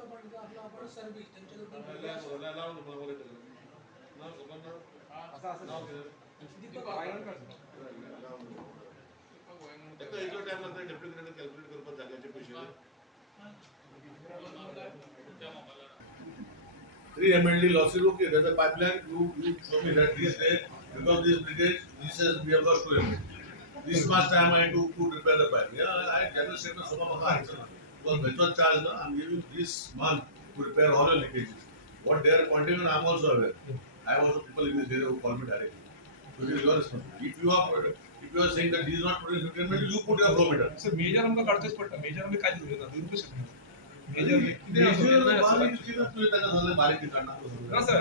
3 MLD losses, okay, there's a pipeline, you show me that this day, because this brigade, this says we have lost 2 MLD. This much time I do to repair the pipe. Yeah, I general statement so much because method charge, I'm giving this month to repair all your leakages. What they are pointing out, I'm also aware. I have also people in this area who call me directly. So this is your responsibility. If you are saying that this is not producing treatment, you put your flow meter. Sir measure हमका काढतेच पडतं major आम्ही काय दिलं ना दुरुस्त शकतो major बारीक ठिकाणा ना सर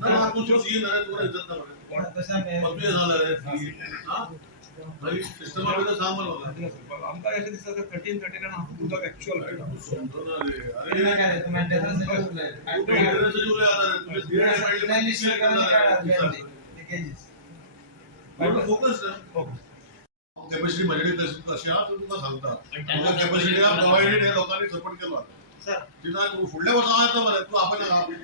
ना तू जो सीन आहे तुला इज्जत ना बने कोण तसा आहे पब्लिक झाला रे हां भाई सिस्टम मध्ये सामान होगा आमका याच्या दिसतं 13 आणि आपण तुझा ऍक्च्युअल समजो ना रे अरे नाही काय तुम्ही टेन्शन से बोलले टेंडर से जुले आ रहा है तुझे धीरे से लिस्ट करणार लिकेजेस फोकस कॅपॅसिटी माझ्याकडे कशी हा तुला सांगता कॅपॅसिटी प्रोव्हाइडेड आहे लोकांनी सपोर्ट केला सर तिला फुडल्या वर्षात आता मला तू आपण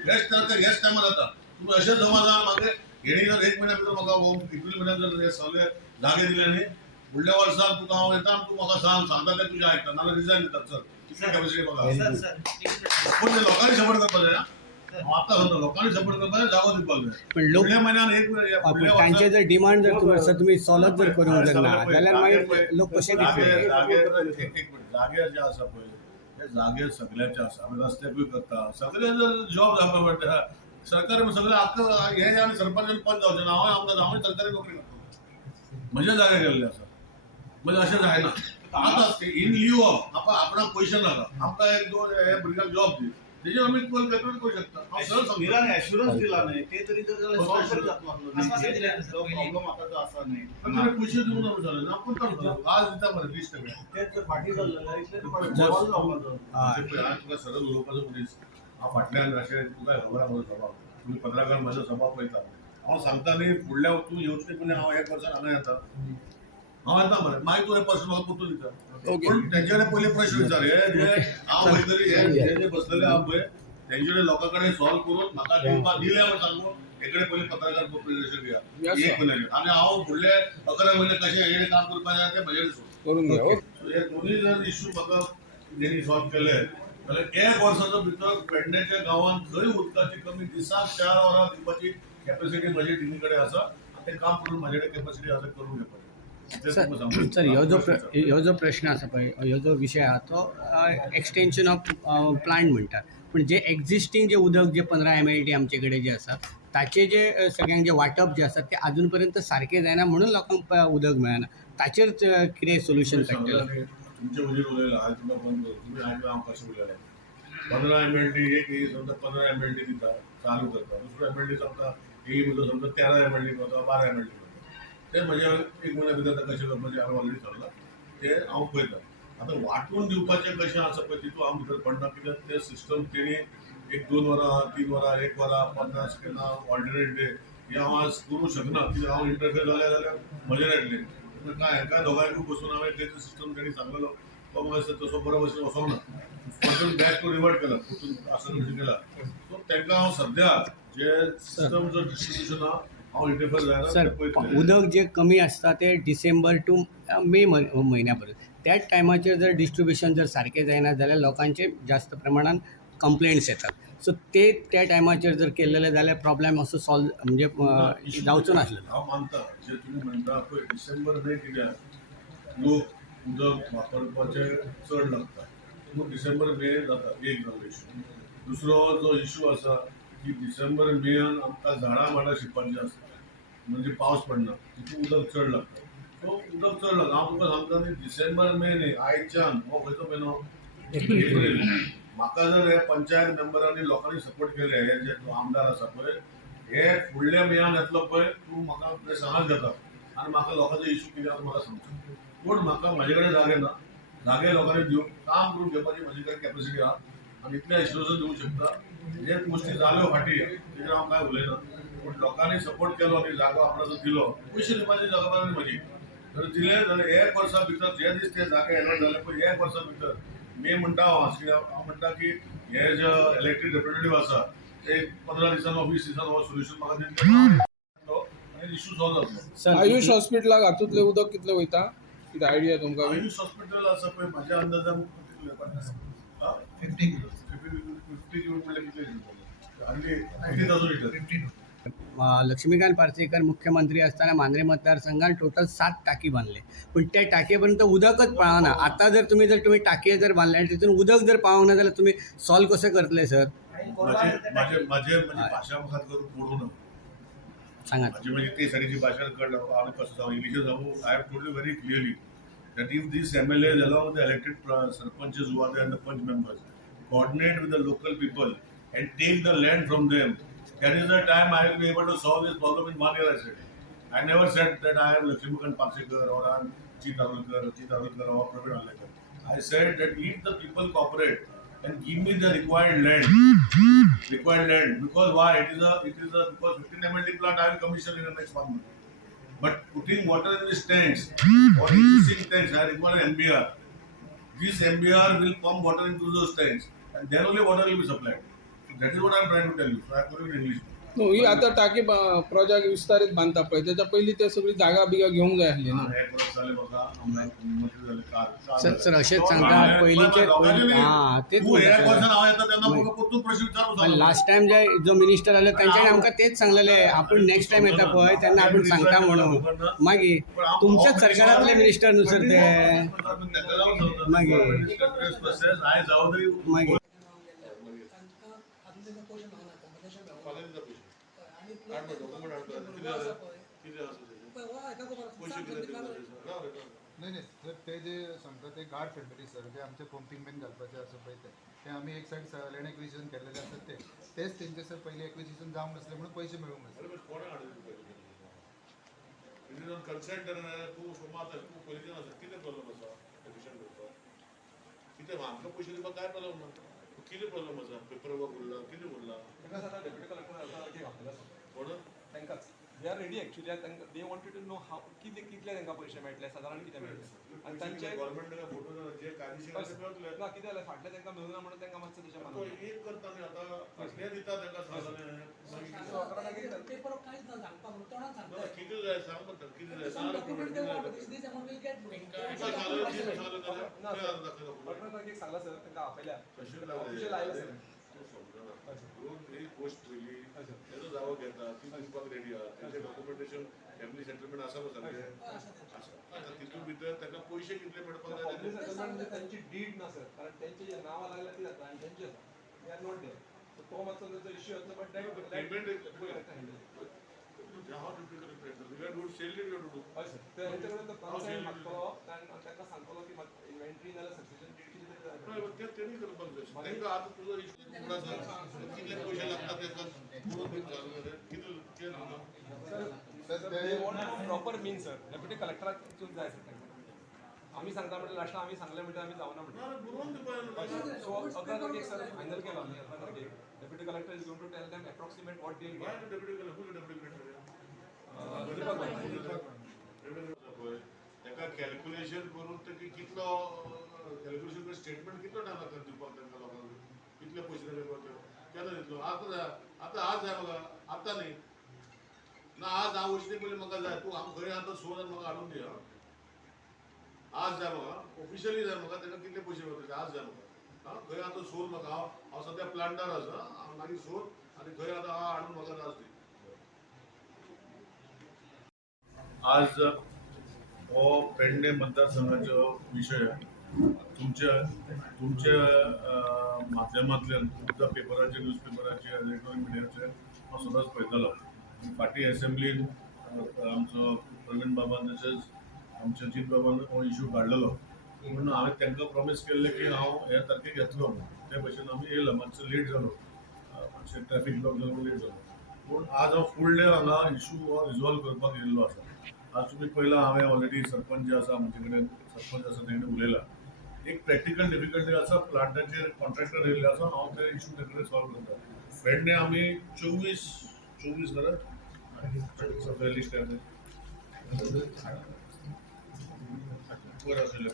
रेस्ट करता याच टाइम आता तुम्ही असे जमा जा मागे येणीवर 1 महिन्यानंतर मग एप्रिल महिन्यात जर सगळे जागे दिले नाही पुढल्या वर्षात तू काम येता तू मला सांगता ते तुझ्या ऐकता मला रिझाईन देतात सर किती कॅपॅसिटी बघा सर सर पण ते लोकांनी सपोर्ट करतात ना आता होतं लोकांनी सपोर्ट करतात जागो दिपाल पण लोक महिन्यात त्यांचे जर डिमांड जर तुम्ही सॉल्व जर करूंक शकना जाल्यार मागीर लोक कशे दितले जागे जे आसा पळय हे जागे सगळ्याचे आसा आमी रस्त्याकूय करता सगळे जर जॉब जावपा पडटा सरकार सगळे आख्खं हे आनी सरपंच पंच जावचे ना हांव आमकां हांव सरकारी नोकरी करता म्हजे जागे गेल्ले आसा म्हणजे अशें जायना आता इन लिव ऑफ आपणाक पयशे नाका आमकां 1-2 हे भुरग्यांक जॉब दी तेजे आमी कॉल करू शकता हांव सरळ सांगता ॲश्युरन्स दिला नाही ते तरी तर सॉल्व करू शकतो प्रॉब्लेम आता जो असा नाही पण पैसे देऊन झालं ना आपण करतो आज दिता मला 20% तेच फाटी झालेलं आहे इथले तुला सरळ लोकांचं पुलीस हा फाटल्यान अशें तुका खबर आहा म्हजो स्वभाव तुम्ही पत्रकार म्हजो स्वभाव पळयता हांव सांगता न्ही फुडल्या तूं येवचें पयलीं हांव 1% हांगा येता हांव येता मरे मागीर तूं 1% म्हाका परतून दिता पूण तेंचे कडेन पयलीं प्रश्न विचार हे जे हांव खंय तरी हे जे बसलेले आहा पळय तेंचे कडेन लोकां कडेन सॉल्व करून म्हाका दिवपाक दिले म्हण सांगू हेकडे पयलीं पत्रकार प्रिपरेशन घेया 1 महिन्याचें आनी हांव फुडले 11 म्हयने कशें हेजेर काम करपाक जाय तें म्हजेर करून घ्या हे दोन्ही जर इश्यू म्हाका तेणी सॉल्व केले जाल्यार 1 वर्साच्या भितर पेडणेच्या गांवांत खंय उदकाची कमी दिसाक 4 वरां दिवपाची कॅपॅसिटी म्हजी टिमी कडेन आसा आनी तें काम करून म्हाजे कडेन कॅपॅसिटी आसा करून घेवपाची सर ह्यो जो प्रश्न आसा पळय ह्यो जो विशय आहा तो एक्सटेंशन ऑफ प्लांट म्हणटात पण जे एक्झिस्टींग जे उदक जे 15 MLD आमचे कडेन जे आसा ताचे जे सगळ्यांक जे वांटप जे आसा ते अजून पर्यंत सारकें जायना म्हणून लोकांक उदक मेळना ताचेर कितें सोल्युशन काडटले तुमचे वजीर उलयला हांवें तुमकां बंद कर तुमी आयकलां हांव कशें उलयलां 15 MLD एक समजा 15 MLD दिता चालू करता दुसरो MLD समजा ही म्हजो समजा 13 MLD करता 12 MLD करता ते म्हजे 1 महिन्या भितर कशें करपाचें हांव ऑलरेडी ठरलां ते हांव पळयतां आतां वांटून दिवपाचें कशें आसा पळय तितून हांव भितर पडना कित्याक तें सिस्टम तेणी 1-2 वरां 3 वरां 1 वरां 50 केन्ना ऑल्टरनेट डे हे हांव आज करूंक शकना कित्याक हांव इंटरफेर जाल्यार म्हजेर येतलें काय हांकां दोगांयकूय बसून हांवें तेचो सिस्टम तेणी सांगलेलो तो म्हाका तसो बरो भशेन वचोंक ना परतून बॅक टू रिवर्ट केला परतून असं कशें केला सो तांकां हांव सद्या जे सिस्टम जो डिस्ट्रिब्युशन आहा हांव इंटरफेर जायना सर उदक जे कमी आसता ते डिसेंबर टू मे म्हयन्या पर्यंत त्याच टायमाचेर जर डिस्ट्रिब्युशन जर सारकें जायना जाल्यार लोकांचे जास्त प्रमाणान कंप्लेंट्स येतात सो ते त्या टायमाचेर जर केलेले जाल्यार प्रॉब्लेम असो सॉल्व म्हणजे जावचो नासलो हांव मानता जे तुमी म्हणटा पळय डिसेंबर मे कित्याक लोक उदक वापरपाचें चड लागता पूण डिसेंबर मे जाता एक जालो इश्यू दुसरो जो इश्यू आसा की डिसेंबर मेन आमकां झाडां माडां शिंपपाचीं आसता म्हणजे पावस पडना तितून उदक चड लागता सो उदक चड लागता हांव तुमकां सांगता न्ही डिसेंबर मे न्ही आयच्यान हो खंयचो म्हयनो एप्रील म्हाका जर हे पंचायत मेंबरांनी लोकांनी सपोर्ट केले हे जे आमदार आसा पळय हे फुडल्या मेयान येतलो पळय तूं म्हाका ते सांगात घेता आनी म्हाका लोकांचो इश्यू कितें आसा म्हाका सांगचो पूण म्हाका म्हाजे कडेन जागे ना जागे लोकांनी दिवं काम करून घेवपाची म्हजे कडेन कॅपॅसिटी आहा आनी इतले एश्योरन्स दिवंक शकता जे गोष्टी जाल्यो फाटी तेजेर हांव कांय उलयना पूण लोकांनी सपोर्ट केलो आनी जागो आपणाचो दिलो पयशे दिवपाची जबाबदारी म्हजी जर दिले जाल्यार 1 वर्सा भितर जे दीस ते जागे येना जाल्यार पळय 1 वर्सा भितर मी म्हणटा हांव म्हणटा की हे जे इलेक्टेड रिप्रेझेंटेटिव्ह आसा ते 15 दिसान वा 20 दिसान हो सोल्युशन म्हाका दितलो आनी इशू सॉल्व जातलो. सर आयुष हॉस्पिटलाक हातूंतले उदक कितलें वयता कितें आयडिया तुमकां बी? आयुष हॉस्पिटल आसा पळय म्हाज्या अंदाजान कितले 50 किलो 50 किलो म्हणल्यार कितले लिटर आनी 50,000 लिटर. लक्ष्मीकांत पार्सेकर मुख्यमंत्री असताना मांद्रे मतदारसंघात टोटल 7 टाकी बांधले, पण त्या टाकीपर्यंत उदकच पावना. आता जर तुम्ही टाकी जर बांधल्या तिथून उदक जर पावना जाल्यार तुम्ही सॉल्व कसे करतले सर? माझे भाशा म्हाका करून पडू ना. सांगा. माझी ते साडीची भाषा कळलं हांव कसं सांगू इंग्लिशीन सांगू. I have told you very clearly that if these MLAs along with the elected sarpanches who are there and the punch members coordinate with the local people and take the land from them, that is the time I will be able to solve this problem in 1 year. I said. I never said that I am Lakshmikant Parsekar or I am Chit Arulkar or Praveen Arulkar. I said that if the people cooperate and give me the required land, because why? It is a because 15 MLD plant I will commission in the next 1 month. But putting water in these tanks or existing tanks, I require an MBR. This MBR will pump water into those tanks, and then only water will be supplied. So that is what I am trying to tell you. So I am talking in English. ही आता टाकी project विस्तारित बांधता पळय त्याच्या पयलीं ते सगळी जागा बिगा घेवंक जाय आसली न्हू. हे परत झाले बघा आमदार मंत्री झाले काल. सर असेच सांगता पहिलीचे तेच लास्ट टाइम जे जो मिनिस्टर आले त्यांच्यानी आमकां तेच सांगलेले आपण नेक्स्ट टाइम येता पळय तेन्ना आपण सांगता म्हणून. मागीर तुमच्याच सरकारातले मिनिस्टर न्हू सर ते. मागीर नाही नाही सर ते जे सांगता ते गार्ड फेडरली सर जे आमचे पंपिंग बीन घालपाचे आसा पळय ते आमी एक सायड लँड एक्विजिशन केल्लेले आसता तेच तेंचे सर पयलीं एक्विजिशन जावंक नासलें म्हणून पयशे मेळूंक नासले. कन्सेंट तूं सोमात तूं पयलींच्यान आसा कितें प्रॉब्लम आसा एडमिशन करपाक कितें आमकां पयशे दिवपाक काय प्रॉब्लम ना. कितें प्रॉब्लम आसा पेपर वर्क उरला कितें उरला कोण तांकांच they are ready actually they wanted to know how कितले तांकां पयशे मेळटले सादारण कितें मेळटले आनी तांचे गव्हर्नमेंट फोटो जे कायदेशीर आसा ते मेळटले ना कितें जालें फाटले तांकां मेळूना म्हणून तांकां मातशें तशें तो एक करता न्ही आतां फाटले दिता तांकां सांगलें कितें जाय सांग म्हणटा कितें जाय सांग सांगला सर तांकां आपयल्या पोस्ट पयली तेजो जागो घेता ती दिवपाक रेडी आहा तेजें डॉक्युमेंटेशन फॅमिली सेटलमेंट आसा गो सारकें आतां तितून भितर ताका पयशे कितले मेळपाक जाय फॅमिली सेटलमेंट म्हणजे त्यांची डीड ना सर कारण त्यांचे जे नांवां लागल्या ती जाता आनी त्यांचे they are not there so तो मातसो तेजो इश्यू जातलो बट दॅट पेमेंट हांव डू सेल डू हय सर ते हेंचे कडेन तो कन्सेंट मागतलो तांकां सांगतलो की इन्व्हेंटरी नाल्यार सक्सेशन डीड कितें तरी तेणी करपाक जाय तांकां आतां तुजो इश्यू आसा कितले पयशे लागता तांकां प्रॉपर मीन सर डेप्युटी कलेक्टराक जाय सर आम्ही सांगता म्हणजे लास्ट आम्ही सांगले म्हणजे आम्ही जावना म्हणजे सो 11 तारखेक सर फायनल केलो आम्ही 11 तारखेक deputy collector is going to tell them approximate what deal ताका कॅल्क्युलेशन करून कितलो कॅल्क्युलेशन स्टेटमेंट कितलो टायम लागता दिवपाक तांकां लोकांक कितले पयशे केन्ना दितलो आतां जाय आतां आज जाय म्हाका आतां न्ही ना आज हांव वचने पयलीं म्हाका जाय तूं हांव खंय आतां सोन म्हाका हाडून दी आज जाय म्हाका ऑफिशियली जाय म्हाका ताका कितले पयशे मेळटले आज जाय म्हाका खंय आतां सोन म्हाका हांव सद्या प्लांटार आसा हांव मागीर सोन आनी खंय आतां हांव हाडून म्हाका आज दी. आज हो पेडणे मतदारसंघाचो विशय तुमच्या माध्यमांतल्यान तुमच्या पेपराचेर न्यूजपेपराचेर इलेक्ट्रॉनिक मिडियाचेर हांव सदांच पळयतालो. फाटीं एसेंब्लीन आमचो प्रवीण बाबान तशेंच आमच्या अजीत बाबान हो इशू काडलेलो म्हणून हांवें तांकां प्रॉमीस केल्लें की हांव ह्या तारखेक येतलो म्हणून ते भशेन आमी येयलो. मातसो लेट जालो मातशें ट्रॅफीक ब्लॉक जालो लेट जालो पूण आज हांव फूल डे हांगा इशू हो रिजॉल्व करपाक येयल्लो आसा. आज तुमी पयला हांवें ऑलरेडी सरपंच जे आसा आमचे कडेन सरपंच आसा तेणे उलयला. एक प्रॅक्टिकल डिफिकल्टी आसा प्लांटाचेर कॉन्ट्रॅक्टर येयल्ले आसा हांव ते इशू ते कडेन सॉल्व करता. पेडणे आमी 24 खरें लिस्ट बरं आशिल्लें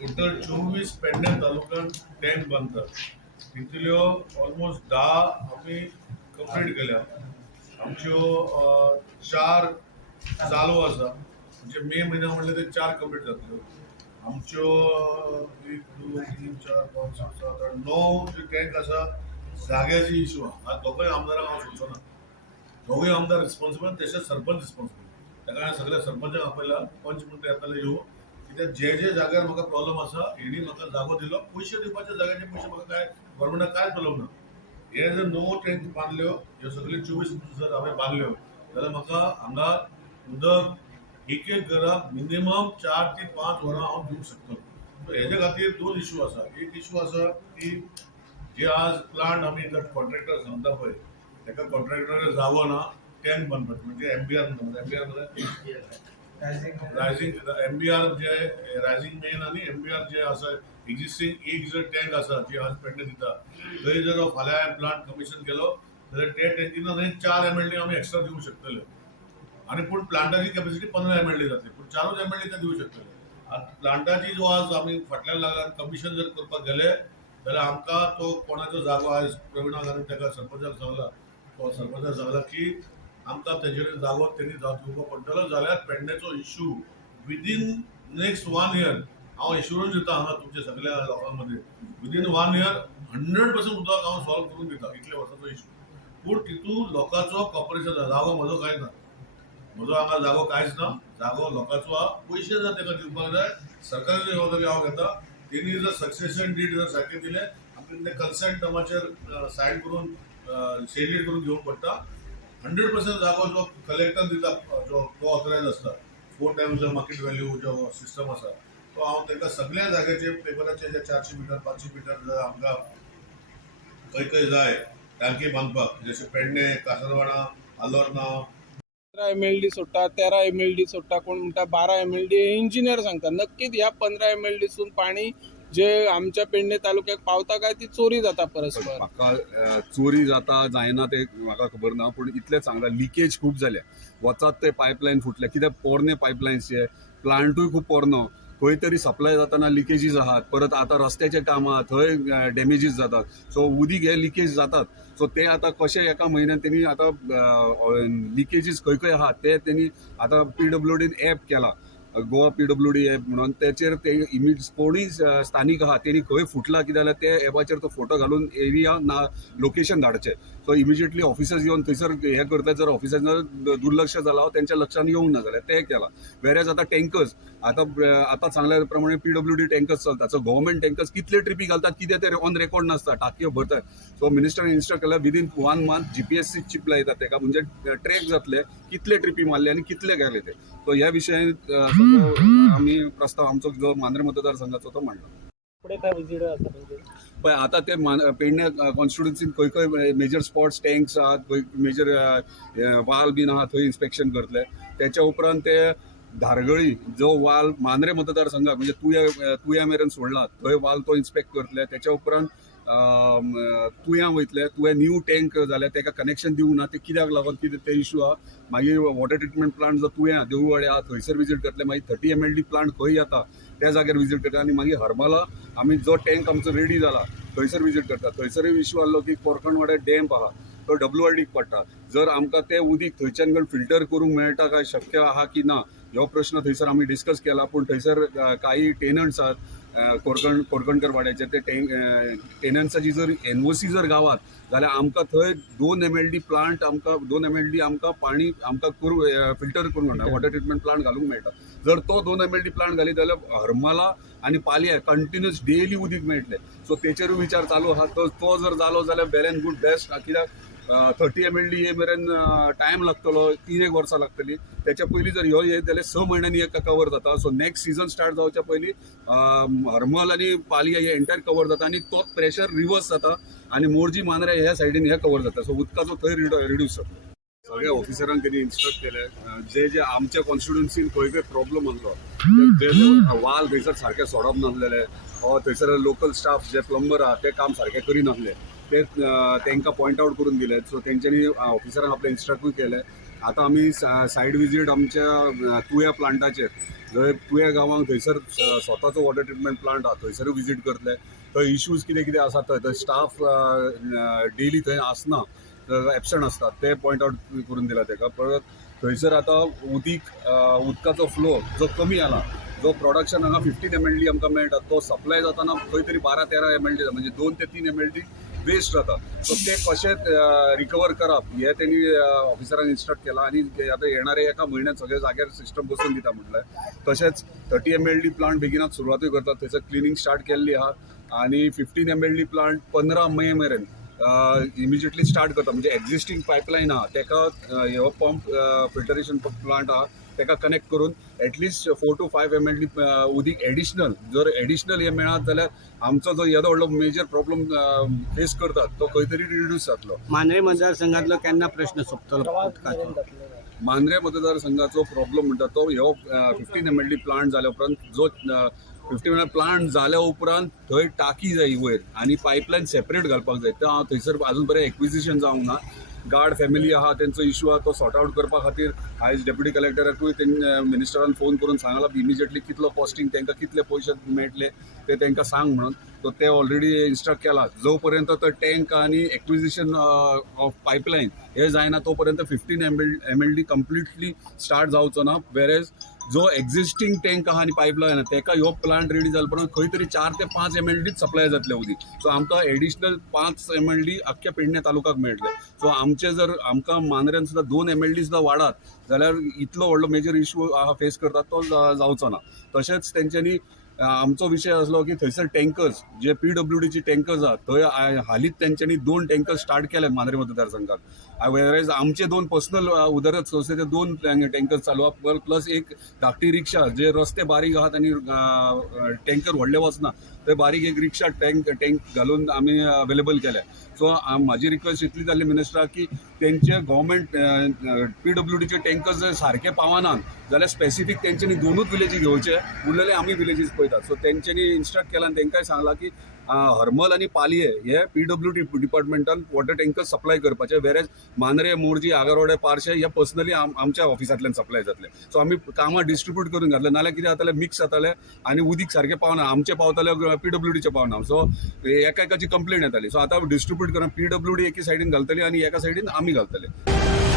टोटल 24 पेडणे तालुक्यात टँक बांदतात. तितल्यो ऑलमोस्ट 10 आमी कंप्लीट केल्या. आमच्यो 4 चालू आसा, म्हणजे मे म्हयन्या म्हणल्यार ते 4 कंप्लीट जातल्यो. आमच्यो 1 2 3 4 5 6 7 8 9 जे टँक आसा जाग्याची इशू आहा. आज दोगूय आमदारांक हांव सोडचो ना. दोगूय आमदार रिस्पॉन्सिबल, तशेंच सरपंच रिस्पॉन्सिबल. ताका हांवें सगळ्या सरपंचाक आपयला, पंच म्हणटा येताले येवं, कित्याक जे जे जाग्यार म्हाका प्रॉब्लम आसा हेणी म्हाका जागो दिलो. पयशे दिवपाचे जाग्याचे पयशे म्हाका काय गव्हर्मेंटाक कांयच प्रॉब्लम ना. हे जर 9 टँक बांदल्यो, ह्यो सगळ्यो 24 जर हांवें बांदल्यो जाल्यार म्हाका हांगा उदक एक घराक मिनिमम 4 ते 5 वरां हांव दिवंक शकतलो. सो हेजे खातीर 2 इशू आसा. एक इशू आसा की जे आज प्लांट आमी कॉन्ट्रॅक्टर सांगता पळय, ताका कॉन्ट्रॅक्टराक जागो ना टँक बांदपाक, म्हणजे MBR म्हणजे MBR जे रायझिंग मेन आनी MBR जे आसा एक्झिस्टींग एक जर टँक आसा जे आज पेडणे दिता, थंय जर फाल्यां हांवें प्लांट कमिशन केलो जाल्यार ते टँकीन 4 MLD आमी एक्स्ट्रा दिवंक शकतले. आणि पूण प्लांटाची कॅपॅसिटी 15 MLD जातली, पूण 4 MLD ते दिवंक शकतले. प्लांटाची जो आज आमी फाटल्या लागून कमिशन जर करपाक गेले जाल्यार आमकां तो कोणाचो जागो आयज प्रवीणाक आनी ताका सरपंचाक सांगला, तो सरपंचाक सांगला की आमकां तेजेर जागो तेणी दिवपा पडटलो. जाल्यार पेडणेचो इशू विदीन नेक्स्ट 1 year हांव एश्युरन्स दिता हांगा तुमच्या सगळ्या लोकां मदीं, विदीन 1 year 100% उदक हांव सॉल्व करून दिता. इतल्या वर्साचो इशू. पूण तितून लोकांचो कॉपरेशन जाय. जागो म्हजो कांय ना, म्हजो हांगा जागो कांयच ना. जागो लोकांचो आहा, पयशे जर ताका दिवपाक जाय, सरकाराची जबाबदारी हांव घेता. तेणी जर सक्सेशन डीड जर सारकें दिलें, आमी ते कन्सेंट टर्माचेर सायन करून सेलीड करून घेवंक पडटा. 100% जागो जो कलेक्टर दिता, जो तो ऑथरायज आसता, 4 times मार्केट व्हॅल्यू जो सिस्टम आसा, तो हांव ताका सगळ्या जाग्याचे पेपराचे जे 400 मीटर 500 मीटर जर आमकां खंय खंय जाय टांकी बांदपाक, जशें पेडणे, कासरवाडा, आलोर्ना, 15 MLD सोडटा, 13 MLD सोडटा, कोण म्हणटा 12 MLD. इंजिनियर सांगता नक्कीच ह्या 15 MLDसून पाणी जे आमच्या पेडणे तालुक्याक पावता काय ती चोरी जाता परस्पर. म्हाका चोरी जाता जायना ते म्हाका खबर ना, पूण इतलें सांगता लिकेज खूब जाल्या. वचत ते पायपलायन फुटले, कित्याक पोरने पायपलायन्स, प्लांटूय खूब पोरनो, खंय तरी सप्लाय जाताना लिकेजीस आहात. परत आतां रस्त्याचे काम आहा, थंय डॅमेजीस जातात. सो उदीक हे लिकेज जातात. सो ते आतां कशें एका म्हयन्यान तेणी आतां लिकेजीस खंय खंय आहात ते तेणी आतां PWDन ॲप केला, गोवा PWD ॲप म्हणून. त्याचेर ते कोणूय स्थानीक आहा तेणी खंय फुटला कितें जाल्यार ते ॲपाचेर तो फोटो घालून एरिया ना लोकेशन धाडचें. सो इमिजिएटली ऑफिसर्स येवन थंयसर हे करतात. जर ऑफिसर्सान दुर्लक्ष जालां, तेंच्या लक्षान येवंक ना जाल्यार ते केला. वेरेज आतां टँकर्स आतां सांगल्या प्रमाणे PWD टँकर्स चलता. सो गव्हर्मेंट टँकर्स कितले ट्रिपी घालतात कितें ते ऑन रेकॉर्ड नासता, टाकयो भरतात. सो मिनिस्टरान इन्स्ट्रक्ट केला विदीन 1 month GPS चिप लायतात ताका, म्हणजे ट्रॅक जातले कितले ट्रिपी मारले आनी कितले गेले ते. सो ह्या विशयान आमी प्रस्ताव आमचो जो मांद्रे मतदारसंघाचो तो मांडला. पळय आतां ते पेडणे कॉन्स्टिट्युन्सीन खंय खंय मेजर स्पॉट्स टँक्स आहात, खंय मेजर वाल बीन आहा, थंय इन्स्पेक्शन करतले. त्याच्या उपरांत ते धारगळी जो वाल मांद्रे मतदारसंघाक म्हणजे तुया मेरेन सोडला, थंय वाल तो इन्स्पेक्ट करतले. त्याच्या उपरांत तुया वयतले, तुया न्यू टँक जाल्यार ताका कनेक्शन दिवंक ना, ते कित्याक लागून कितें ते इशू आहा. मागीर वॉटर ट्रिटमेंट प्लांट जो तुया देवळवाडे आहा थंयसर विजीट करतले. मागीर 30 MLD प्लांट खंय येता त्या जाग्यार विजीट करता. आनी मागीर हरमला आमी जो टँक आमचो रेडी जाला थंयसर विजीट करता. थंयसरूय इशू आसलो की कोरकणवाडे डॅम्प आहा तो WRDक पडटा. जर आमकां ते उदीक थंयच्यान फिल्टर करूंक मेळटा काय शक्य आहा की ना ह्यो प्रश्न थंयसर आमी डिस्कस केला. पूण थंयसर काही टेनंट्स आहात कोरकणकर वाड्याचे, ते टेनंट्साची जर NOC जर गावात जाल्यार आमकां थंय 2 MLD प्लांट आमकां 2 MLD आमकां पाणी आमकां फिल्टर करूंक मेळटा, वॉटर ट्रिटमेंट प्लांट घालूंक मेळटा. जर तो 2 MLD प्लांट घाली जाल्यार हरमला आनी पालया कंटिन्युअस डेली उदीक मेळटलें. सो तेचेरूय विचार चालू आहा. तो जर जालो जाल्यार वेल एंड गुड बेस्ट. कित्याक 30 MLD हे मेरेन टायम लागतलो, 3 वर्सां लागतली. त्याच्या पयलीं जर ह्यो येत जाल्यार 6 म्हयन्यांनी एक कवर जाता. सो नेक्स्ट सीझन स्टार्ट जावच्या पयलीं हरमल आनी पालया हे एंटायर कवर जाता आनी तो प्रेशर रिवर्स जाता आनी मोरजी मांद्रे ह्या सायडीन हे कवर जाता. सो उदकाचो थंय रिड्यूस जाता. सगळ्या ऑफिसरांक तेणी इन्स्ट्रक्ट केले जे आमच्या कॉन्स्टिट्युन्सीन खंय खंय प्रॉब्लम आसलो, जे वाल थंयसर सारके सोडप नासलेले, थंयसर लोकल स्टाफ जे प्लंबर आहा ते काम सारके करिनासले, ते तांकां पॉयंट आवट करून दिले. सो तेंच्यांनी ऑफिसरांक आपले इन्स्ट्रक्ट केले आतां आमी सायड विजीट आमच्या तुया प्लांटाचेर जंय तुया गांवांक थंयसर स्वताचो वॉटर ट्रिटमेंट प्लांट आहा थंयसरूय विजीट करतले. थंय इश्यूज कितें कितें आसा थंय स्टाफ डेली थंय आसना, एबसंट आसतात ते पॉयंट आउट करून दिला ताका. परत थंयसर आतां उदकाचो फ्लो जो कमी जाला, जो प्रोडक्शन हांगा 15 mld आमकां मेळटा तो सप्लाय जाताना खंय तरी 12-13 mld जाता, म्हणजे 2 ते 3 mld वेस्ट जाता. सो ते कशें रिकवर करप हे त्यांनी ऑफिसरांक इन्स्ट्रक्ट केला आणि आता येणाऱ्या एका म्हयन्यात सगळे जाग्यार सिस्टम बसून दिता म्हटलं. तशेंच 30 mld प्लांट बेगिनात सुरवातूय करतात, थंयसर क्लिनिंग स्टार्ट केल्ली आहा आणि 15 mld प्लांट 15 मे मेरेन इमिजिएटली स्टार्ट करता. म्हणजे एक्झिस्टींग पायपलायन आहा तेका ह्यो पंप फिल्टरेशन प्लांट आहा तेका कनेक्ट करून एटलिस्ट 4 to 5 mld उदीक एडिशनल जर एडिशनल हे मेळत जाल्यार आमचो जो येदो व्हडलो मेजर प्रॉब्लम फेस करतात तो खंय तरी रिड्यूस जातलो. मांद्रे मतदारसंघातलो केन्ना प्रश्न सोंपतलो उदकाचो? मांद्रे मतदारसंघाचो प्रॉब्लम म्हणटा तो ह्यो 15 mld प्लांट जाल्या उपरांत जो 15 mld प्लांट जाल्या उपरांत थंय टाकी जाय वयर आणि पायपलायन सेपरेट घालपाक जाय. तो हांव थंयसर अजून पर्यंत एक्विजिशन जावंक ना. गार्ड फॅमिली आहा त्यांचो इश्यू आहा तो सॉर्ट आउट करपा खातीर आयज डेप्युटी कलेक्टराकूय मिनिस्टरान फोन करून सांगला इमिजिएटली कितलो कॉस्टिंग तांकां कितले पयशे मेळटले ते तांकां सांग म्हणून. तो ते ऑलरेडी इन्स्ट्रक्ट केला. जो पर्यंत तो टँक आणि एक्विजिशन ऑफ पायपलायन हे जायना तो पर्यंत 15 mld कम्प्लिटली स्टार्ट जावचो ना. वेरेज जो एक्झिस्टींग टँक आहा आनी पायपलायन तेका ह्यो प्लांट रेडी जाले उपरांत खंय तरी 4 ते 5 mld सप्लाय जातले उदीक. सो आमकां एडिशनल 5 mld अख्ख्या पेडणे तालुक्याक मेळटले. सो आमचे जर आमकां मांद्र्यान सुद्दां 2 mld सुद्दां वाडात जाल्यार इतलो व्हडलो मेजर इश्यू फेस करतात तो जावचो ना. तशेंच तेंच्यांनी आमचो विशय आसलो की थंयसर टँकर्स जे PWDचे टँकर्स आहात थंय हालींच तेंच्यांनी 2 टँकर्स स्टार्ट केले मांद्रे मतदारसंघात. वेरेज आमचे 2 पर्सनल उदरगत संस्थेचे 2 टँकर्स चालू आहा प्लस एक धाकटी रिक्षा जे रस्ते बारीक आहात आणि टँकर व्हडले वचना थंय बारीक एक रिक्षा टँक घालून आमी अवेलेबल केल्या. सो म्हाजी रिक्वेस्ट इतली जाल्ली मिनिस्टराक की तेंचे गव्हर्मेंट PWDचे टँकर्स जर सारके पावनात जाल्यार स्पेसिफीक तेंच्यांनी 2च विलेजी घेवचे, उरलेले आमी विलेजीस पळयतात. सो तेंच्यांनी इन्स्ट्रक्ट केला आनी तेंकांय सांगला की हरमल आणि पालये हे PWD डिपार्टमेंटान वॉटर टँकर सप्लाय करपाचे. वेरेज मांद्रे मोरजी आगारवाडे पार्शे हे पर्सनली आमच्या ऑफिसांतल्यान सप्लाय जातले. सो आमी कामां डिस्ट्रिब्यूट करून घातले नाल्यार कितें जातालें मिक्स जातालें आणि उदीक सारकें पावना, आमचे पावताले PWDचे पावना. सो एका एकाची कंप्लेंट येताली. सो आतां डिस्ट्रिब्यूट करून PWD एके सायडीन घालतली आणि एका सायडीन आमी घालतले.